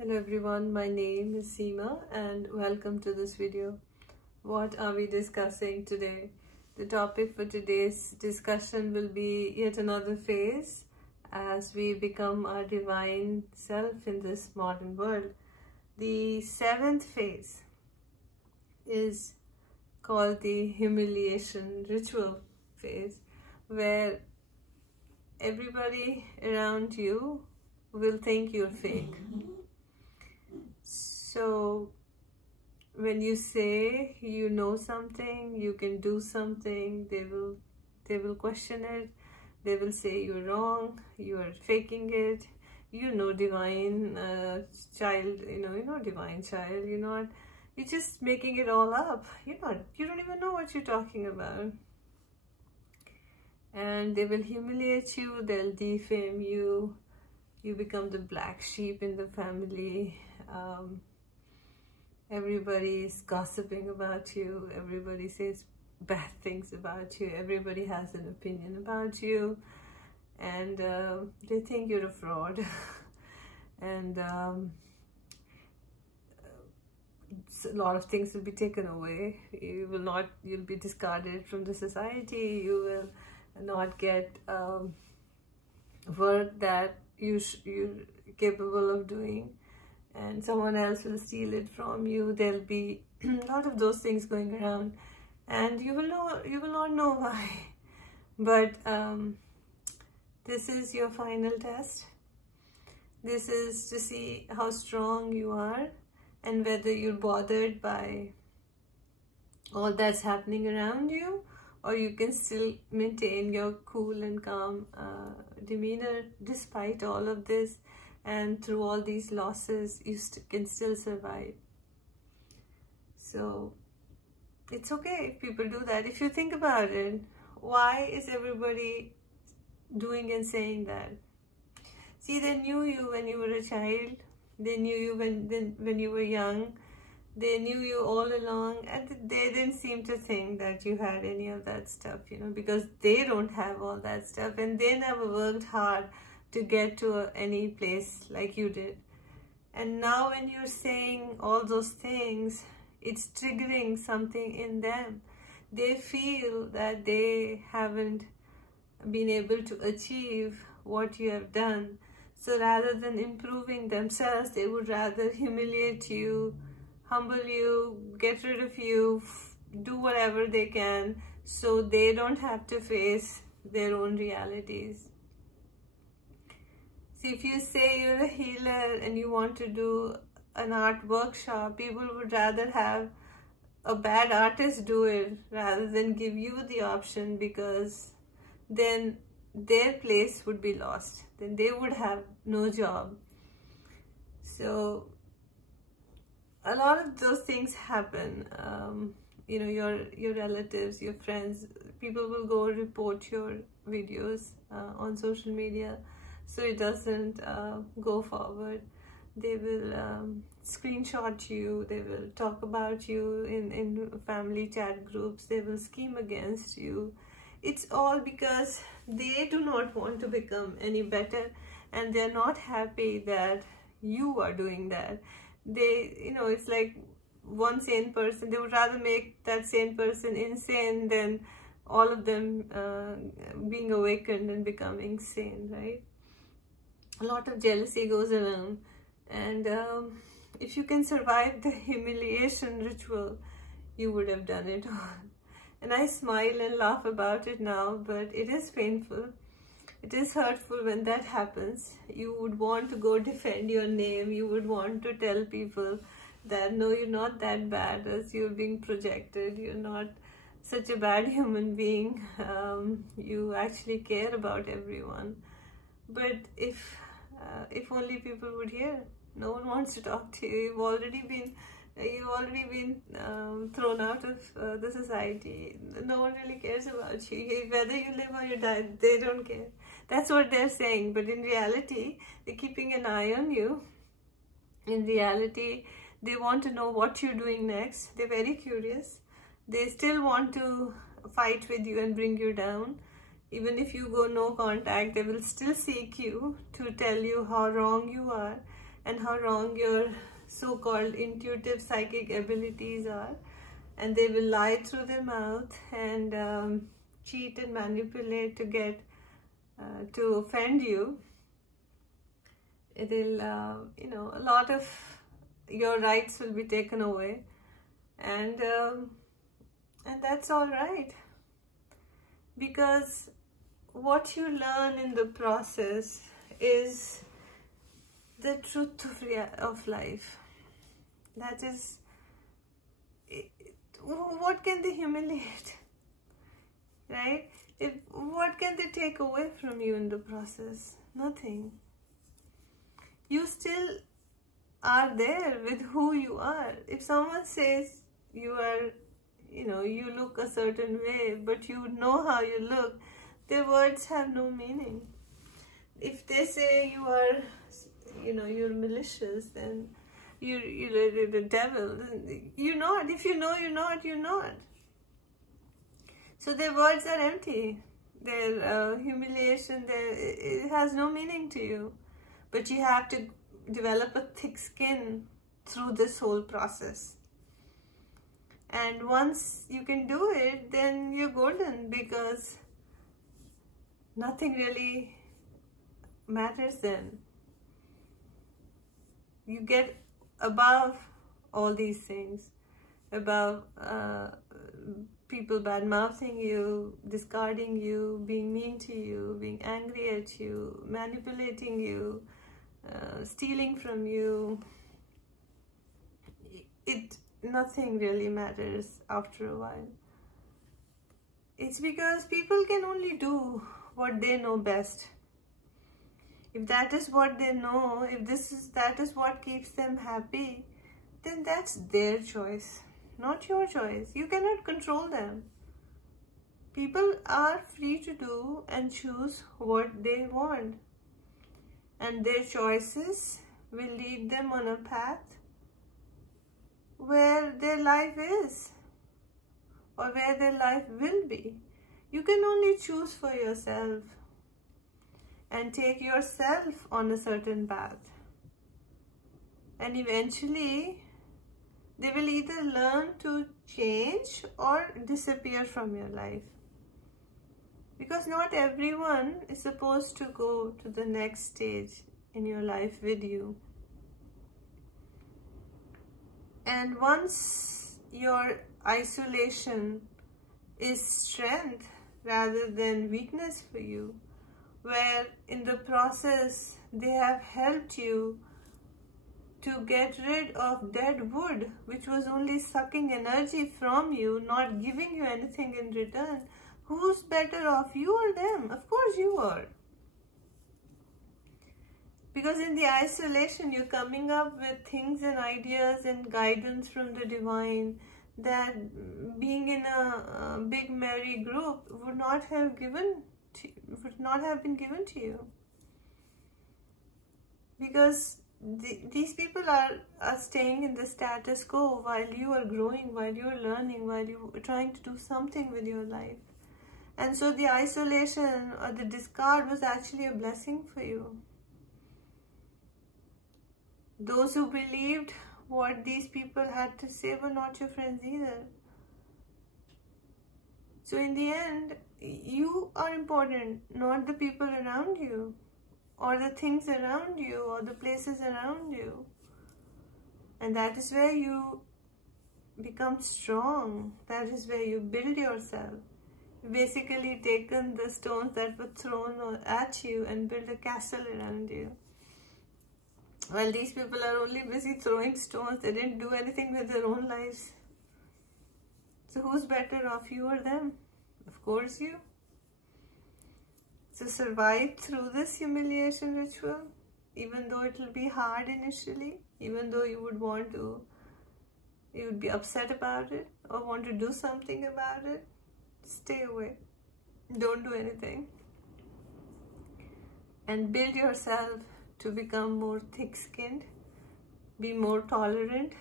Hello everyone, my name is Seema and welcome to this video. What are we discussing today? The topic for today's discussion will be yet another phase as we become our divine self in this modern world. The seventh phase is called the humiliation ritual phase, where everybody around you will think you're fake. So when you say you know something, you can do something, they will question it. They will say you're wrong, you are faking it. Divine child, divine child. You're just making it all up. You don't even know what you're talking about. And they will humiliate you. They'll defame you. You become the black sheep in the family. Everybody is gossiping about you. Everybody says bad things about you. Everybody has an opinion about you, and they think you're a fraud. And a lot of things will be taken away. You'll be discarded from the society. You will not get work that you're capable of doing, and someone else will steal it from you. There'll be a lot of those things going around, and you will not know why. But this is your final test. This is to see how strong you are and whether you're bothered by all that's happening around you, or you can still maintain your cool and calm demeanor despite all of this. And through all these losses, you can still survive. So it's okay if people do that. If you think about it, why is everybody doing and saying that? See, they knew you when you were a child. They knew you when you were young. They knew you all along, and they didn't seem to think that you had any of that stuff, because they don't have all that stuff, and they never worked hard to get to any place like you did. And now when you're saying all those things, it's triggering something in them. They feel that they haven't been able to achieve what you have done. So rather than improving themselves, they would rather humiliate you, humble you, get rid of you, do whatever they can so they don't have to face their own realities. See, if you say you're a healer and you want to do an art workshop, people would rather have a bad artist do it rather than give you the option, because then their place would be lost. Then they would have no job. So a lot of those things happen. Your relatives, your friends, people will go report your videos on social media, so it doesn't go forward. They will screenshot you. They will talk about you in family chat groups. They will scheme against you. It's all because they do not want to become any better, and they're not happy that you are doing that. It's like one sane person, they would rather make that sane person insane than all of them being awakened and becoming sane, right? A lot of jealousy goes around, and if you can survive the humiliation ritual, you would have done it all. And I smile and laugh about it now, but it is painful. It is hurtful when that happens. You would want to go defend your name. You would want to tell people that, no, you're not that bad as you're being projected. You're not such a bad human being. You actually care about everyone. But if only people would hear. No one wants to talk to you. You've already been thrown out of the society. No one really cares about you. Whether you live or you die, they don't care. That's what they're saying. But in reality, they're keeping an eye on you. In reality, they want to know what you're doing next. They're very curious. They still want to fight with you and bring you down. Even if you go no contact, they will still seek you to tell you how wrong you are and how wrong your so-called intuitive psychic abilities are, and they will lie through their mouth and cheat and manipulate to get to offend you. It'll a lot of your rights will be taken away, and that's all right, because what you learn in the process is the truth of life. That is, what can they humiliate, right? What can they take away from you in the process? Nothing. You still are there with who you are. If someone says you are, you look a certain way, but you know how you look, their words have no meaning. If they say you are, you're malicious, then you're the devil. You're not. If you know you're not, you're not. So their words are empty. Their humiliation, it has no meaning to you. But you have to develop a thick skin through this whole process. And once you can do it, then you're golden, because nothing really matters then. You get above all these things, above people bad-mouthing you, discarding you, being mean to you, being angry at you, manipulating you, stealing from you. Nothing really matters after a while. It's because people can only do what they know best. If that is what they know, if that is what keeps them happy, then that's their choice, not your choice. You cannot control them. People are free to do and choose what they want, and their choices will lead them on a path where their life is, or where their life will be. You can only choose for yourself and take yourself on a certain path. And eventually, they will either learn to change or disappear from your life. Because not everyone is supposed to go to the next stage in your life with you. And once your isolation is strength rather than weakness for you, where in the process they have helped you to get rid of dead wood, which was only sucking energy from you, not giving you anything in return, who's better off, you or them? Of course you are. Because in the isolation, you're coming up with things and ideas and guidance from the divine that being in a big merry group would not have been given to you. Because these people are staying in the status quo while you are growing, while you're learning, while you're trying to do something with your life. And so the isolation or the discard was actually a blessing for you. Those who believed what these people had to say were not your friends either. So in the end, you are important, not the people around you, or the things around you, or the places around you. And that is where you become strong. That is where you build yourself. You basically taken the stones that were thrown at you and build a castle around you. Well, these people are only busy throwing stones. They didn't do anything with their own lives. So who's better off, you or them? Of course you. So survive through this humiliation ritual, even though it will be hard initially, even though you would be upset about it or want to do something about it. Stay away. Don't do anything. And build yourself to become more thick-skinned, be more tolerant.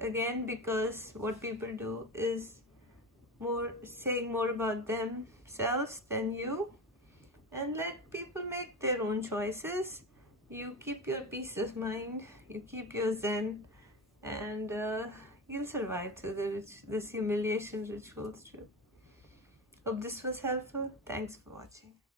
Again, because what people do is saying more about themselves than you, and let people make their own choices. you keep your peace of mind, you keep your zen, and you'll survive through this humiliation rituals too. Hope this was helpful. Thanks for watching.